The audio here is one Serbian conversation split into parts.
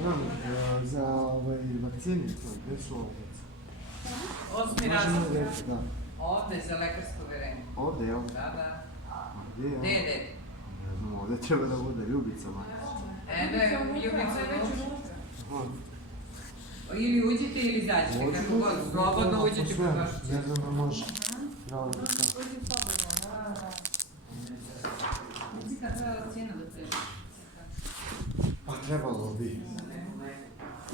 Znam, za vakcine, gdje su ovdje? 8. razred. Da. Ovde za lekarsko uverenje. Ovdje, jel? Da. A gdje je? Dede. Ne znam, ovdje treba da bude Ljubica Matić. Ne, Ljubica unutra. Aha. Ili uđite ili izađite, kako god, slobodno uđite po vašu Ne znam da može. Bravo, da sam. Reci kad treba vakcina da pređe. Pa trebalo bi.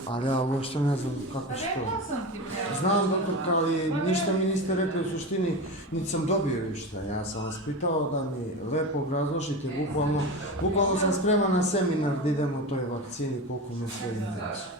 Ali ja uopšte ne znam kako će to. Rekla sam ti prema. Znam, doktorka, ali ništa mi niste rekli u suštini, niti sam dobio ništa. Ja sam vas pitao da mi lepo obrazložite, bukvalno sam spreman na seminar da idemo toj vakcini, koliko me sve interesuje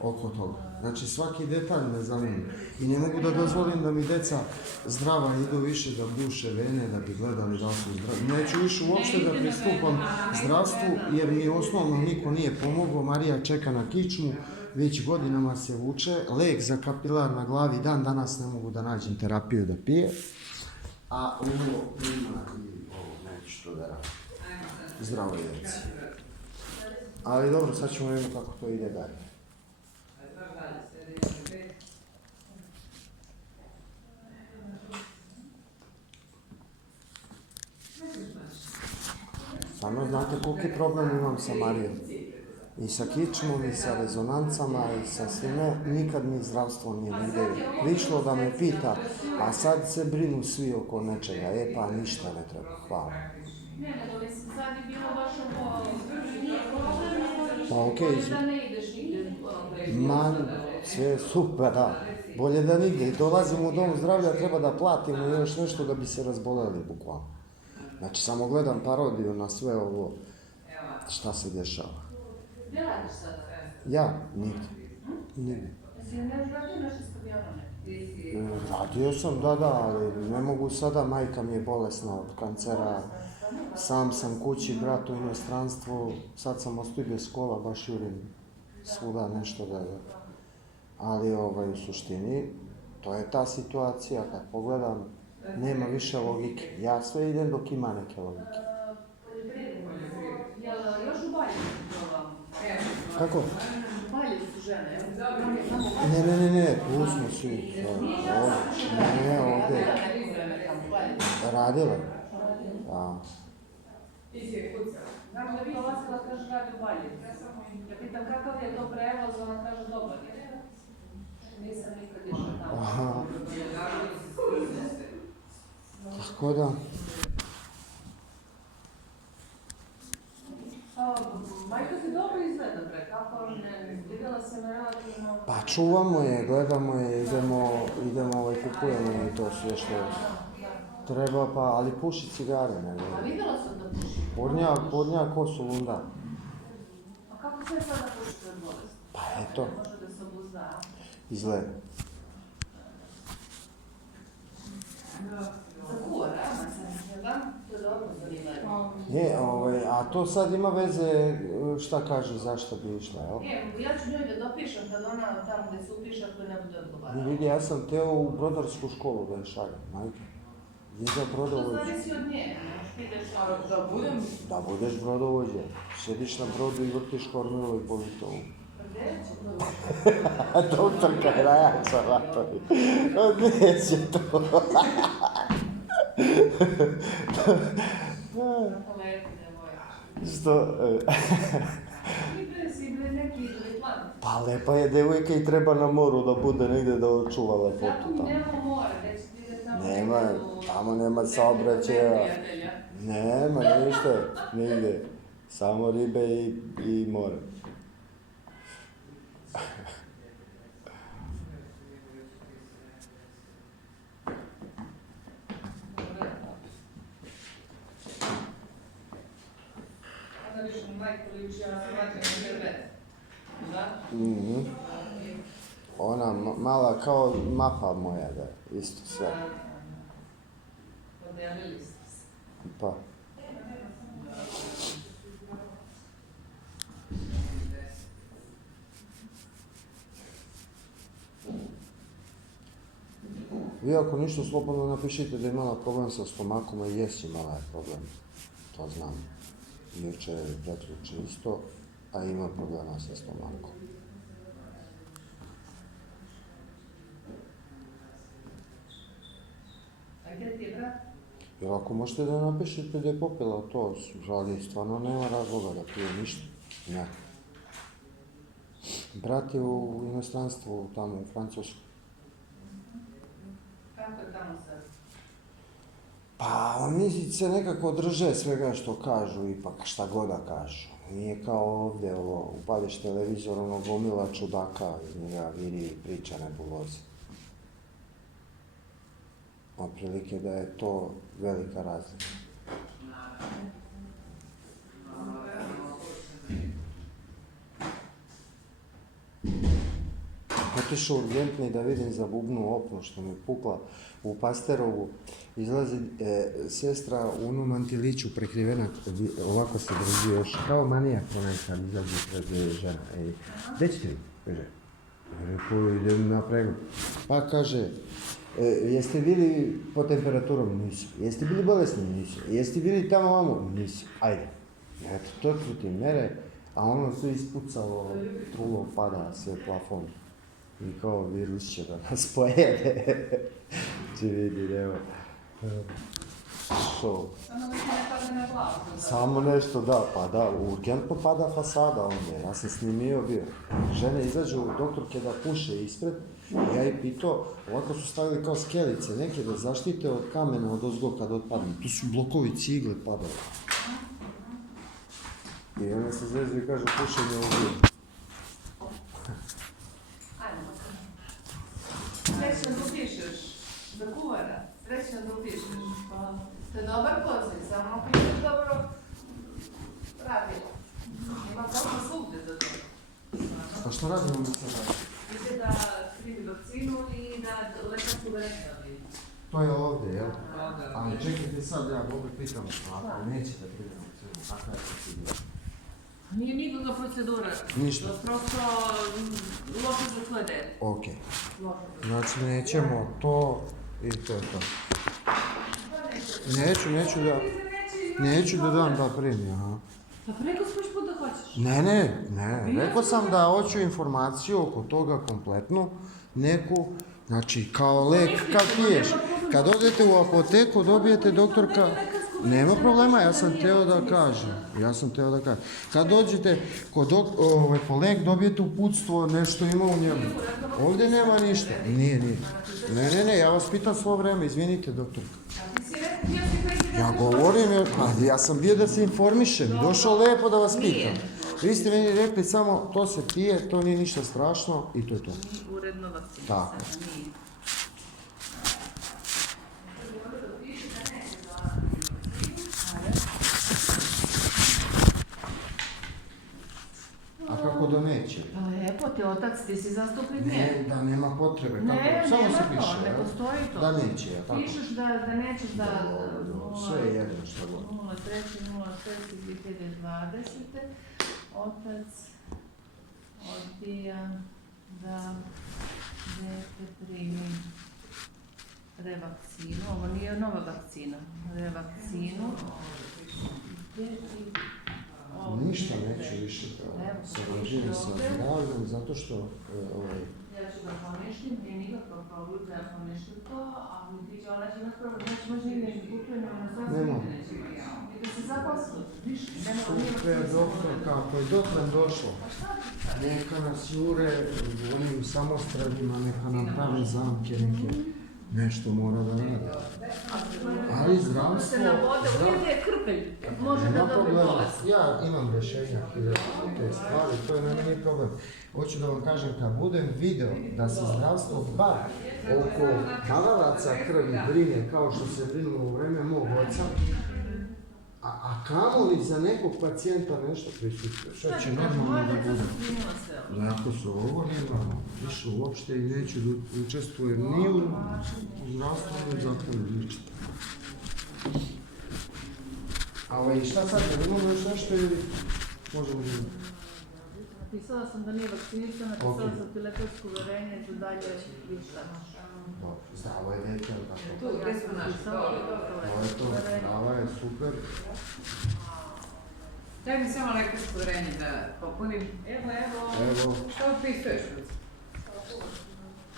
oko toga. Znači svaki detalj me zanima i ne mogu da dozvolim da mi deca zdrava idu više da buše vene, da bi gledali da li su zdravi. Neću više uopšte da pristupam zdravstvu jer mi osnovno niko nije pomogao. Marija čeka na kičmu, već godinama se vuče, lek za kapilar na glavi, dan danas ne mogu da nađem terapiju da pije, a ovo ima i ovo neću to da radim. Zdravo djeci. Ali dobro, sad ćemo vidjeti kako to ide dalje. Samo znate koliki problem imam sa Marijom. I sa kičmom, i sa rezonancama, i sa svime. Nikad mi zdravstvo nije nigde prišlo da me pita, a sad se brinu svi oko nečega. E pa ništa ne treba. Hvala. Ne, nego bi se sad i bilo baš ovo, nije problem, Pa okej. da ne ideš nigdje. Man, sve je super, da. Bolje da nigdje. Dolazimo u dom zdravlja, treba da platimo još nešto da bi se razboleli, bukvalno. Znači, samo gledam parodiju na sve ovo šta se dešava. Gdje radiš sada? Ja? Nigdje. Nigdje. Jesi ne radio nešto s kabionom? Radio sam, da, ali ne mogu sada, majka mi je bolesna od kancera. Sam sam kući, brat u inostranstvu, sad sam ostao bez škola, baš jurim svuda nešto da je. Ali u suštini, to je ta situacija, kad pogledam, nema više logike. Ja sve idem dok ima neke logike. Jel još u Balju probam? Kako? U Balju su žene, Ne, tu smo svi. Ne, ovdje. Radile? Da. Znam da dolazila, kaže, radi u Balju. Ja pitam kakav je to prevoz, ona kaže, dobar je. Nisam nikad išla tamo. Aha. Tako da. Majka ti dobro izgleda, bre, kako ne, vidjela se na relativno... Pa čuvamo je, gledamo je, idemo kupujemo i to sve što treba, pa, ali puši cigare, ne. A vidjela sam da puši. Podnja kosu lunda. A kako se sada puši pred bolest? Pa eto, Može da se obuzda. izgleda. Za kuvar, da? To je dobro zanimljivo. A to sad ima veze šta kaže zašto bi išla, jel? Ja ću njoj da dopišem kad ona tamo gdje se upiše ako ne bude odgovarala. Vidi, ja sam teo u brodarsku školu da je šaljem, majke. Gdje za To brodovođe? zavisi od nje, ti ideš Da budem? Da budeš brodovođe. Sjediš na brodu i vrtiš kormilu i povitovu. Gdje će to? Doktorka je najjača, Latovi. Gdje će to? Kako lepo nemoj. Što? Ide si neki plan. Pa lepa je devojka i treba na moru da bude negdje da očuva lepotu Zato mi tamo. nema more, gdje će ti ide tamo... Nema, tamo nema saobraćaja. Nema ništa, nigde. Samo ribe i more. Onda više majku liči, ja sam vraćam na žervet. Da? Ona mala kao mapa moja, da, isto sve. Podijelili ste se. Pa. Vi ako ništa slobodno napišite da je imala problem sa stomakom, a jesi imala je problem. to znam. Jučer, prekjučer isto, a ima problema sa stomakom. A gdje ti je brat? Jer ako možete da napišete da je popila to, ali stvarno nema razloga da pije ništa. Ne. Brat je u inostranstvu, tamo u Francusku. Kako je tamo sad? Pa oni se nekako drže svega što kažu, ipak šta god da kažu. Nije kao ovdje, upališ televizor, gomila čudaka, iz njega viri i priča nebuloze. Otprilike da je to velika razlika. Otišao urgentni da vidim za bubnu opnu što mi pukla u Pasterovu. Izlazi sestra u onom mantiliću prekrivena, ovako se drži još, kao manijak ponekad izađe pred žena. Gdje ćete vi? Kaže, rekao, idem na pregled. Pa kaže, jeste bili po temperaturom? Nisu. Jeste bili bolesni? Nisu. Jeste bili tamo vamo? Nisu. Ajde. Eto, to su ti mere, a ono su ispucalo, trulo pada sve u plafon. I kao virus će da nas pojede. Či vidi, evo. Što? Samo da ti ne padne na glavu. Samo nešto, da, pa da, urgentno pada fasada onda, ja sam snimio bio. Žene izađu, doktorke da puše ispred, ja ih pitao, ovako su stavili kao skelice, neke da zaštite od kamena, od ozgo kad otpadne. Tu su blokovi cigle padali. I one se zvezu i kažu pušenje ubije. Ajmo. Srećno da upišeš za kuvara. Srećno da upišeš. To je dobar poziv, samo ako ideš dobro radimo. Ima posla svugdje za to. Pa što radimo mi sada? Ide da primi vakcinu i da lekarsku rekao. To je ovdje, jel? Ovdje. Ali čekajte sad, ja Boga pitam, ako neće da primimo vakcinu, kakva je procedura? Nije nikakva procedura. Ništa. To je prosto loše za tvoje dete. Ok. Loše. Znači nećemo to i to je to. Neću da dam da primi, aha. Pa preko svoš put da hoćeš. Ne, rekao sam da hoću informaciju oko toga kompletnu, neku, znači kao lek, kad piješ. Kad odete u apoteku dobijete doktorka, nema problema, ja sam teo da kažem. Kad dođete po lek dobijete uputstvo, nešto ima u njemu. Ovdje nema ništa. Nije. Ne, ja vas pitam svo vreme, izvinite doktorka. Ja govorim, ja sam bio da se informišem, došao lepo da vas pitam. Vi ste meni rekli samo to se pije, to nije ništa strašno i to je to. Uredno vakcina. Tako. A kako da neće? Pa lepo ti otac, ti si zastupnik nje. Ne, da nema potrebe. Ne, Samo nema se to, piše, ne jel? postoji to. Da neće, ja tako? Pišeš da nećeš da... Sve je jedno što god. 03.06.2020. Otac odbija da dete primi revakcinu. Ovo nije nova vakcina. Revakcinu. Ništa neću više se rođenje sa zdravljem, zato što Ja ću da poništim, nije nikakav problem da ja poništim to, a ti će ona će imat problem, neće možda nigdje ne kupljeno, na sve Nema. neće imati. I da se zaposli, više, nema super doktorka, ako je doklen došlo, neka nas jure u onim samostradima, neka nam prave zamke, neke, nešto mora da rade. Ali zdravstvo... se navode, uvijek je krpelj, može da Nema dobije problema. bolest. Ja imam rješenja te stvari, to je meni problem. Hoću da vam kažem, kad budem video da se zdravstvo bar oko davalaca krvi brine kao što se brinulo u vreme mog oca, a kamoli za nekog pacijenta nešto prisutuje. Što će normalno da bude? Ako su ovo nema, više uopšte i neću da učestvujem ni u zdravstvenom zakonu, ništa. A šta sad, da imamo još nešto ili možemo da imamo? Napisala sam da nije vakcinisan, napisala Ok. sam ti lekarsko uverenje za dalje više. Dobro, zdravo je dete, ali tako? Tu, gdje smo našli? To je to, zdravo je, super. Daj mi samo lekarsko uverenje da popunim. Evo. Evo, Što upisuješ?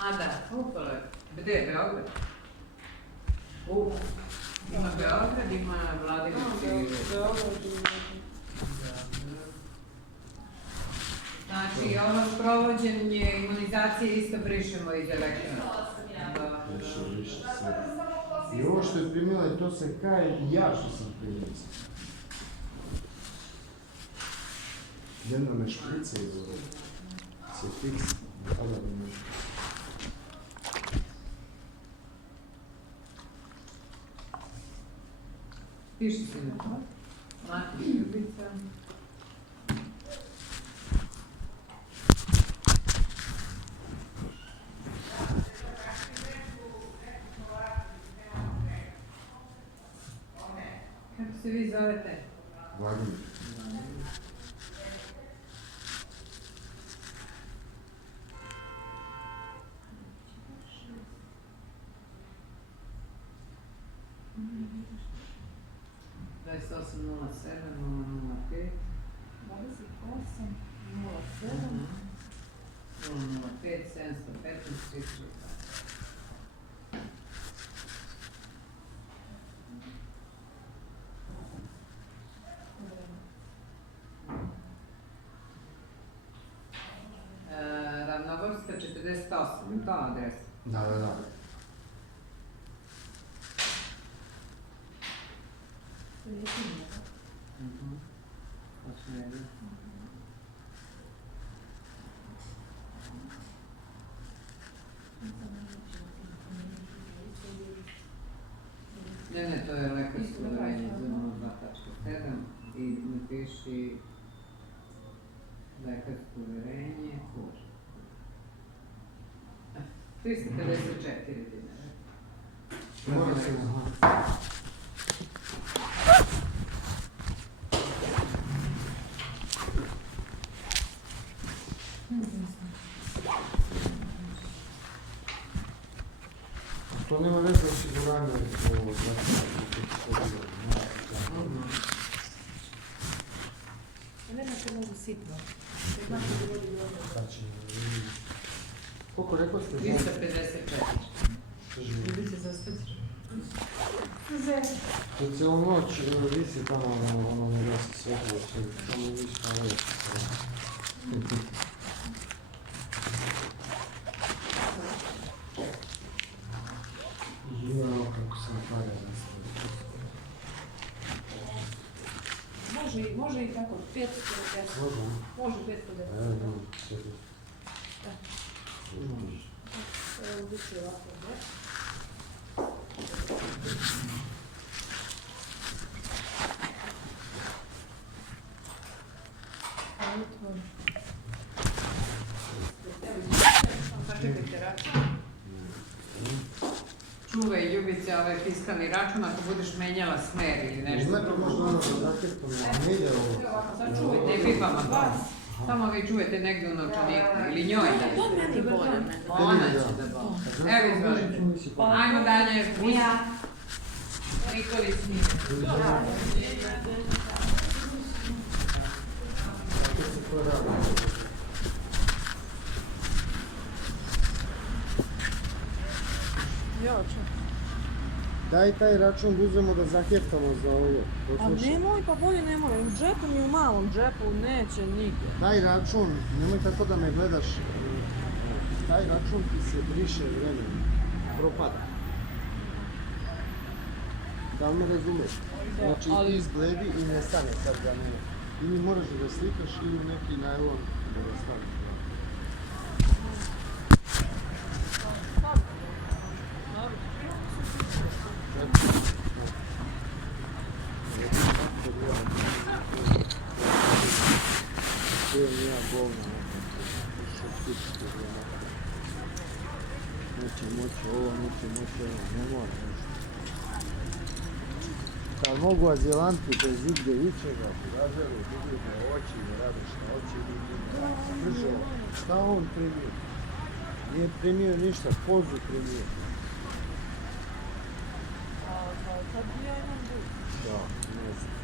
A da, upale. Gdje je Beograd? Ima Beograd, ima Vladimir. Znači, ovo provođenje imunizacije isto brišemo iz elektrona. više sve. I ovo što je primila, i to se kaje, i ja što sam primila. Jedna me šprica iz ovog. Se fiks, kada bi me... Piši se na to. Mati Ljubica. Kako se vi zovete? Vladimir. Ravnogorska 48, to adresa. Da. Ne, to je lekarsko uverenje za 2.7 i napiši lekarsko uverenje, kur. 354 dinara. Mora se, aha. To nema veze osiguranje ovo Nema se mogu sitno. Koliko rekao ste? 354. Ljubice za statičku. To cijelu noć visi tamo ono ne gasi svjetlo, to mi viš tamo je. Jao, kako sam pare nastavio. Može i tako, 510. Može 510. Evo, sjeti. Evo, biti ovako, da? Sačekajte račun. Čuvaj, Ljubice, ovaj fiskalni račun ako budeš menjala smer ili nešto Znate drugo. možda ono da zaketno, ne ide ovo. Sad čuvajte. Ne pipam vas. Samo vi čujete negdje u novčaniku ili njoj da. To meni bolje. Ona će da bo. Evo izvolite. Ajmo dalje. Mija. Nikolić nije. Daj taj račun da uzmemo da zaheftamo za ovo. A nemoj, pa bolje nemoj. U džepu mi, u malom džepu, neće nigdje. Taj račun, nemoj tako da me gledaš, taj račun ti se briše vremenom, propada. Da li me razumeš? Znači ti izgledi i nestane kad ga nema. Ili moraš da ga slikaš ili u neki najlon da ga staviš. Neće moći ovo, ne mora nešto. ali mogu azilanti bez igde ičega, razveli, vidimo oči, ne rade šta oči, brže, šta on primio? Nije primio ništa, pozu primio. Sad ja imam bus. Da, ne znam,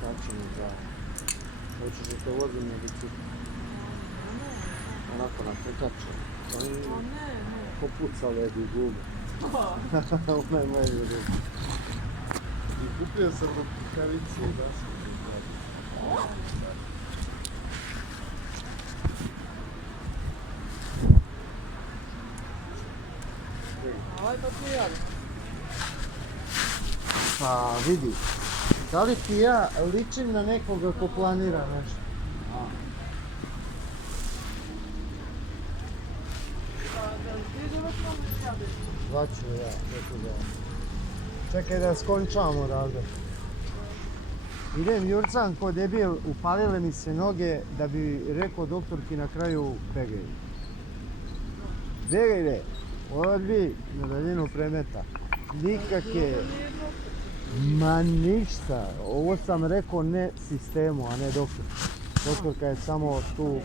sad ćemo za... Hoćeš da te vozim na biciklu, onako na krkače. Oni A ne. popuca ledi gume. Ona je moja ljudi. I kupio sam rukavice i da sam izgledao. Aj pa tu javi. Pa vidi, da li ti ja ličim na nekoga ko planira nešto? Ti dobro tamo javi. Zvaću ja, tako da... Čekaj da skončamo odavde. Idem jurcam ko debil, upalile mi se noge da bi rekao doktorki na kraju begaj. Begaj re, odbi na daljinu premeta. Nikake, ma ništa, ovo sam rekao ne sistemu, a ne doktor. Doktorka je samo tu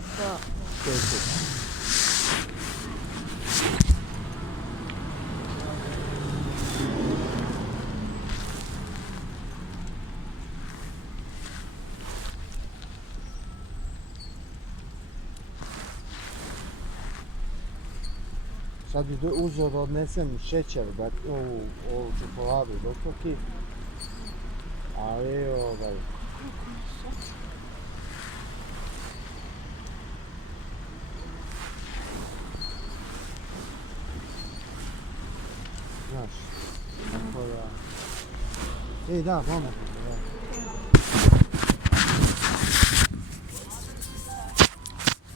teče. Sad bi uzeo da odnesem šećer, ovu čokoladu doktorki, ali znaš, tako da... Ej da, moment.